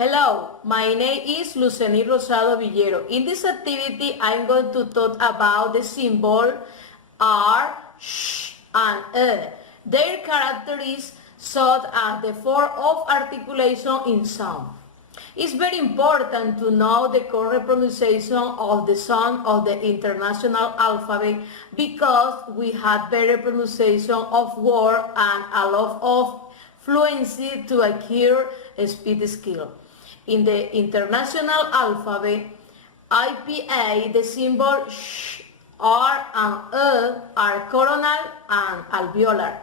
Hello, my name is Luceny Rosado Villero. In this activity, I'm going to talk about the symbol R, sh, and e. Their character is such as the form of articulation in sound. It's very important to know the correct pronunciation of the sound of the international alphabet because we have better pronunciation of words and a lot of fluency to acquire a speed skill. In the international alphabet, IPA, the symbol sh, R, and E are coronal and alveolar.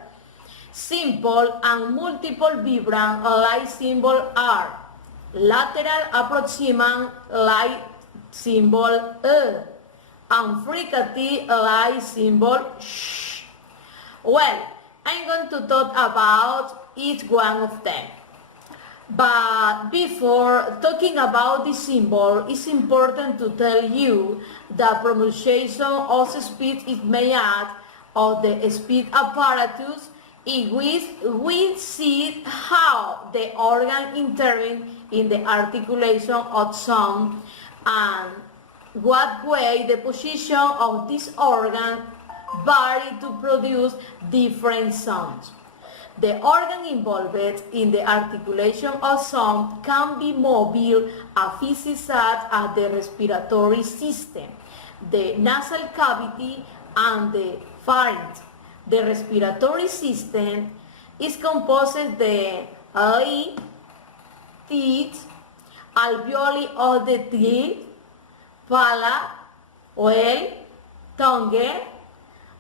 Simple and multiple vibrant like symbol R. Lateral approximant like symbol E. And fricative like symbol sh. Well, I'm going to talk about each one of them. But before talking about this symbol, it's important to tell you the pronunciation of speech is made out of the speech apparatus in which we see how the organ intervenes in the articulation of sound and what way the position of this organ vary to produce different sounds. The organ involved in the articulation of sound can be mobile, such as the respiratory system, the nasal cavity, and the pharynx. The respiratory system is composed of the eye, teeth, alveoli of the teeth, palate, well, tongue,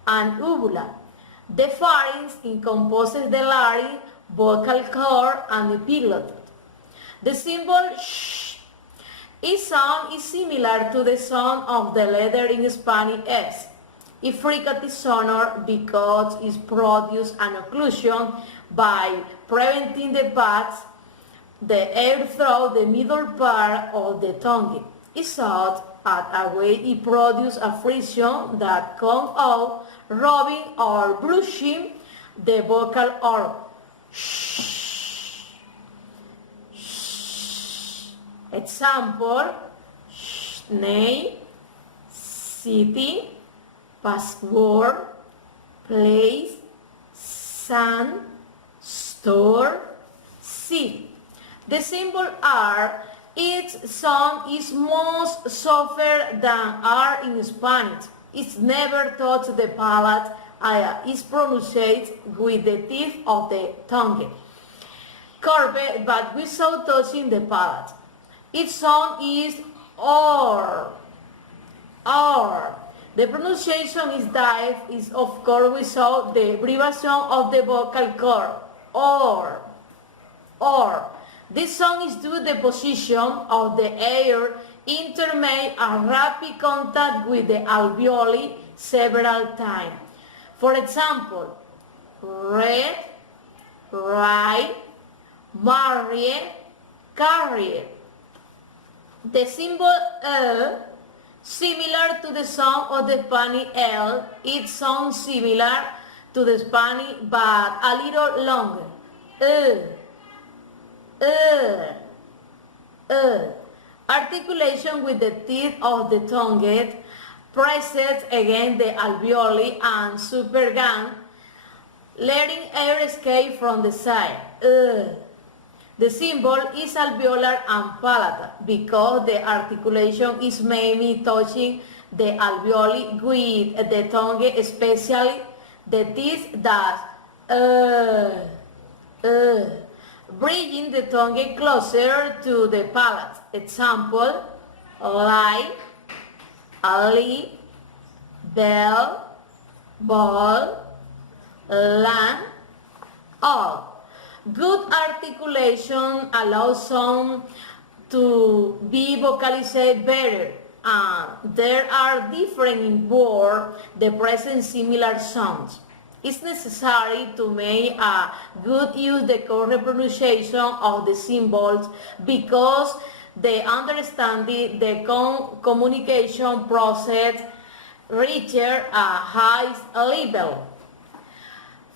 and uvula. The pharynx encompasses the larynx, vocal cord, and the epiglottis. The symbol sh. Its sound is similar to the sound of the letter in Spanish S. It's fricative sonor because it produces an occlusion by preventing the path, the air through the middle part of the tongue. It's such a way it produces a friction that comes out rubbing or brushing the vocal organ. Shh. Shh. Example, name, city, password, place, sun, store, seat. The symbol R, its sound is most softer than R in Spanish. It's never touched the palate, it's pronounced with the tip of the tongue, curved but without touching the palate. Its sound is or. The pronunciation is direct, is of course without the abbreviation of the vocal cord, or. This sound is due to the position of the air intermade a rapid contact with the alveoli several times. For example, read, write, marry, carry. The symbol E, similar to the sound of the Spanish L, it sounds similar to the Spanish but a little longer. Articulation with the teeth of the tongue presses against the alveoli and supergum, letting air escape from the side. The symbol is alveolar and palatal because the articulation is mainly touching the alveoli with the tongue, especially the teeth that bringing the tongue closer to the palate. Example, light, alley, bell, ball, land, all. Good articulation allows sound to be vocalized better. There are different in words that present similar sounds. It's necessary to make a good use the correct pronunciation of the symbols because they understand the communication process reaches a high level.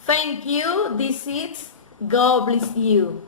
Thank you. This is God bless you.